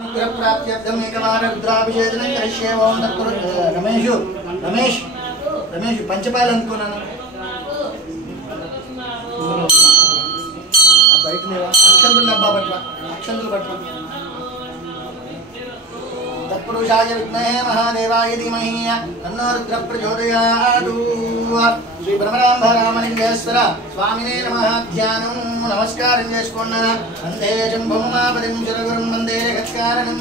प्राप्त्यर्थम् एकवारं रुद्राभिषेचनं करिष्ये ओम तत्पुरुष रमेश पंचपाल అనుకున్నాను బయట లేవా అక్షంతులు డబ్బా పట్ల అక్షంతులు పట్ల तत्पुरुषाय विद्महे महादेवाय धीमहि तन्नो रुद्रः प्रचोदयात् श्री ब्रह्मरांभ रामलिंगेश्वर स्वामिने नमः ध्यानं नमस्कारं చేసుకున్నా వందే శంభుమాపదిం శిరగురుం వందే జగత్కారణం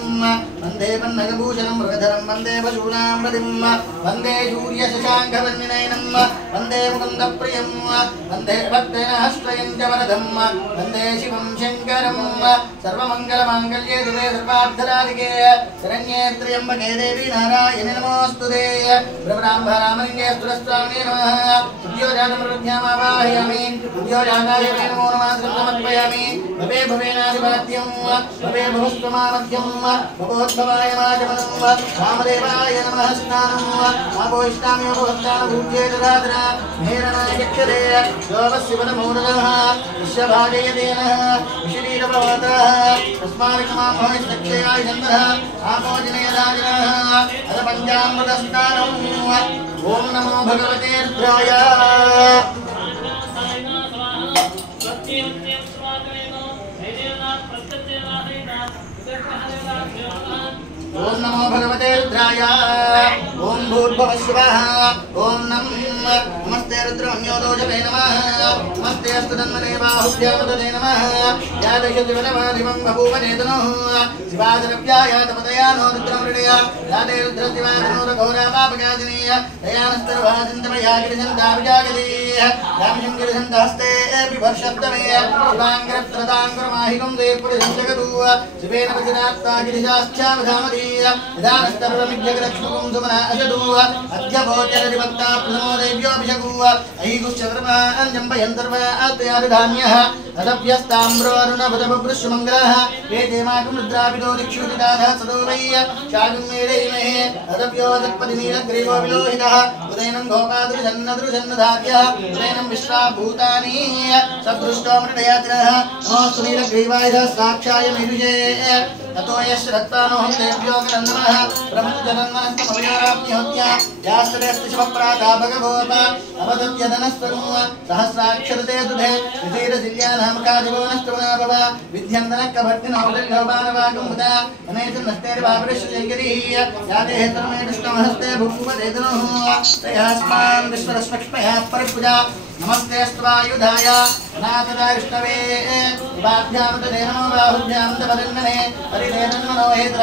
వందే పన్నగభూషణం మృగధరం వందే పశూనాం పదిం వందే సూర్య శశాంకవర్ణినయనం వందే ముకుంద ప్రియం వందే భక్తైనహస్త్రయం చ వరదం వందే శివం శంకరం సర్వమంగళ మాంగళ్యే దివే సర్వార్థరాధికే శరణ్యే त्र्यंबके देवी नारायणे नमोस्तुते ब्रह्मरांभ रामलिंगेश्वर स्वामिने नमः उद्योजातमृभ्यामावाहयामि उद्योजाताय नमो नमः समर्पयामि भवे भवेनाधिपत्यं भवे भवस्त्वमामध्यं भवोद्भवाय माजमनं रामदेवाय नमः स्नानं आपोष्टामि भवत्तानभूत्ये ददातरा मेरणाय चक्षते योगस्यपदमूलः विश्वभाजयतेनः विशरीरभवतः तस्मादिकमां भविष्यक्षयाय चन्द्रः आपोजनयदाजनः अथ पञ्चामृतस्नानम् ओम नमो भगवते रुद्राय ओम नमो भगवते रुद्राय ओम भूर्भुवः स्वः ओम नमस्ते रुद्रमन्योदोषवे नमः नमस्ते अस्तु तन्मने बाहुभ्यां तदे नमः यादशदिवनमादिवं बभूवनेतनोः शिवाजरव्याय तपदयानो रुद्रमृडया यादे रुद्रशिवाजनोरघोरापापगाजिनीय दयानस्तर्वाजन्तमया गिरिजन्ताभिजागदीय रामशङ्करजन्तहस्ते बिभर्षब्दमे शिवाङ्गरत्रदाङ्गुरमाहिकं देवपुरिजं जगदूः शिवेन वचनात्ता गिरिजाश्चावधामदीय विधानस्तर्वमिज्ञगलक्ष्मकं सुमना अजदूः अद्य भोजनदिवक्ता प्रथमो देव्योऽभिषगूः अयिगुश्चन्द्रमाञ्जम्बयन्तर्वात्यादिधान्यः अदभ्यस्ताम्रोरुणभुजबभृश्यमङ्गलः ये देमाकं रुद्राभितो दिक्षुदिदाधः सदो वै शागं मेडैमहे अदभ्यो तत्पदिनीलग्रीवो विलोहितः उदयनं गोपादृशन्नदृशन्नधात्यः उदयनं विश्वाभूतानि सदृष्टो मृडयातिनः नमोऽस्तु नीलग्रीवाय साक्षाय मेरुजे ततो यश्रत्तानोऽहं देव्यो नमः ब्रह्मजनन्मनस्तमवयाप्निहोत्या यास्तरेऽस्ति शिवप्राता भगवोप अवदत्यधनस्वरूप सहस्राक्षरते दुधे विधीरशिल्यानामकादिवो नष्टवनाभव विद्यन्दनकभट्टिनौदल्योपानवाकुमुदा अनेतन्नस्तेर्वापरिश्यजङ्गिरिः यादेः तन्मेदुष्टमहस्ते भूपदेतनोः तयास्मान् विश्वरश्मक्ष्मयः परपूजा नमस्ते अस्त्वायुधाय अनाथदाविष्णवे बाभ्यां तदे नमो बाहुभ्यां तवदन्नने परिदेनन्मनो हेत्र